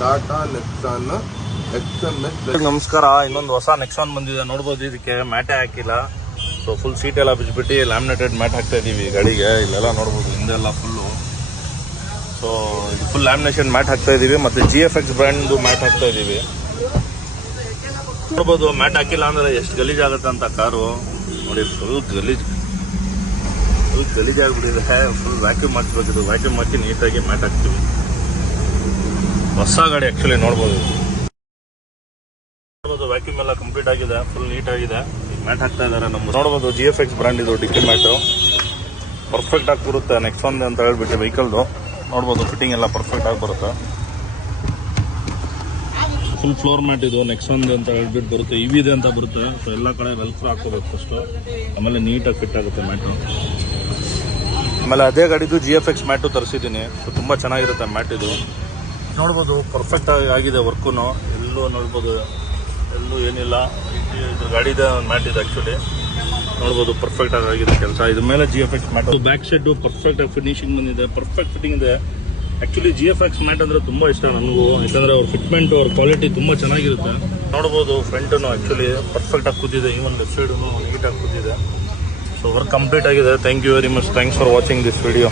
Tata Nexon XMX. ನಮಸ್ಕಾರ. ಇನ್ನೊಂದು ಹೊಸ ನೆಕ್ಸಾನ್ ಬಂದಿದೆ ನೋಡ್ಬೋದು. ಇದಕ್ಕೆ ಮ್ಯಾಟೇ ಹಾಕಿಲ್ಲ. ಸೊ ಫುಲ್ ಸೀಟ್ ಎಲ್ಲ ಬಿಚ್ಬಿಟ್ಟು ಲ್ಯಾಮಿನೇಟೆಡ್ ಮ್ಯಾಟ್ ಹಾಕ್ತಾ ಇದೀವಿ ಗಾಡಿಗೆ. ಇಲ್ಲೆಲ್ಲ ನೋಡ್ಬೋದು ಹಿಂದೆಲ್ಲ ಫುಲ್ಲು. ಸೊ ಇದು ಫುಲ್ ಲ್ಯಾಮಿನೇಷನ್ ಮ್ಯಾಟ್ ಹಾಕ್ತಾ ಇದೀವಿ. ಮತ್ತು GFX ಬ್ರ್ಯಾಂಡ್ದು ಮ್ಯಾಟ್ ಹಾಕ್ತಾ ಇದೀವಿ. ನೋಡ್ಬೋದು ಮ್ಯಾಟ್ ಹಾಕಿಲ್ಲ ಅಂದ್ರೆ ಎಷ್ಟು ಗಲೀಜಾಗುತ್ತೆ ಅಂತ ಕಾರು ನೋಡಿ. ಫುಲ್ ಗಲೀಜಾಗ್ಬಿಟ್ಟಿದೆ. ಫುಲ್ ವ್ಯಾಕ್ಯೂಮ್ ಮಾಡಿಸ್ಬೇಕಿದು. ವ್ಯಾಕ್ಯೂಮ್ ಹಾಕಿ ನೀಟಾಗಿ ಮ್ಯಾಟ್ ಹಾಕ್ತೀವಿ. ಹೊಸ ಗಾಡಿ ಆ್ಯಕ್ಚುಲಿ ನೋಡ್ಬೋದು. ವ್ಯಾಕ್ಯೂಮ್ ಎಲ್ಲ ಕಂಪ್ಲೀಟ್ ಆಗಿದೆ. ಫುಲ್ ನೀಟ್ ಆಗಿದೆ. ಮ್ಯಾಟ್ ಹಾಕ್ತಾ ಇದ್ದಾರೆ ನಮ್ಮ. ನೋಡ್ಬೋದು GFX ಬ್ರ್ಯಾಂಡ್ ಇದು ಡಿಕ್ಕಿ ಮ್ಯಾಟು ಪರ್ಫೆಕ್ಟ್ ಆಗಿ ಬರುತ್ತೆ. ನೆಕ್ಸಾನ್ ಅಂತ ಹೇಳ್ಬಿಟ್ಟು ವೆಹಿಕಲ್ದು ನೋಡ್ಬೋದು. ಫಿಟ್ಟಿಂಗ್ ಎಲ್ಲ ಪರ್ಫೆಕ್ಟ್ ಆಗಿ ಬರುತ್ತೆ. ಫುಲ್ ಫ್ಲೋರ್ ಮ್ಯಾಟ್ ಇದು ನೆಕ್ಸಾನ್ ಅಂತ ಹೇಳ್ಬಿಟ್ಟು ಬರುತ್ತೆ. ಇವಿದೆ ಅಂತ ಬರುತ್ತೆ. ಸೊ ಎಲ್ಲ ಕಡೆ ವೆಲ್ಕ್ರೋ ಹಾಕೋಬೇಕು ಫಸ್ಟು. ಆಮೇಲೆ ನೀಟಾಗಿ ಫಿಟ್ ಆಗುತ್ತೆ ಮ್ಯಾಟು. ಆಮೇಲೆ ಅದೇ ಗಾಡಿದು GFX ಮ್ಯಾಟು ತರಿಸಿದ್ದೀನಿ. ಸೊ ತುಂಬ ಚೆನ್ನಾಗಿರುತ್ತೆ ಮ್ಯಾಟ್ ಇದು. ನೋಡ್ಬೋದು ಪರ್ಫೆಕ್ಟ್ ಆಗಿದೆ ವರ್ಕು. ಎಲ್ಲೂ ನೋಡ್ಬೋದು, ಎಲ್ಲೂ ಏನಿಲ್ಲ. ಇದು ಗಾಡಿದ ಒಂದು ಮ್ಯಾಟ್ ಇದೆ ಆ್ಯಕ್ಚುಲಿ. ನೋಡ್ಬೋದು ಪರ್ಫೆಕ್ಟ್ ಆಗಿದೆ ಕೆಲಸ. ಇದ್ರ ಮೇಲೆ GFX mat. Back side perfect ಆಗಿ ಫಿನಿಶಿಂಗ್ ಬಂದಿದೆ. ಪರ್ಫೆಕ್ಟ್ ಫಿಟ್ಟಿಂಗ್ ಇದೆ. ಆ್ಯಕ್ಚುಲಿ GFX ಮ್ಯಾಟ್ ಅಂದರೆ ತುಂಬ ಇಷ್ಟ ನನಗೂ. ಯಾಕಂದರೆ ಅವ್ರ ಫಿಟ್ಮೆಂಟು, ಅವ್ರ ಕ್ವಾಲಿಟಿ ತುಂಬ ಚೆನ್ನಾಗಿರುತ್ತೆ. ನೋಡ್ಬೋದು ಫ್ರಂಟು ಆ್ಯಕ್ಚುಲಿ ಪರ್ಫೆಕ್ಟಾಗಿ ಕೂತಿದೆ. ಈವನ್ ಲೆಫ್ಟ್ ಸೈಡು ನೀಟಾಗಿ ಕೂತಿದೆ. ಸೊ ವರ್ಕ್ ಕಂಪ್ಲೀಟ್ ಆಗಿದೆ. Thank you very much. Thanks for watching this video.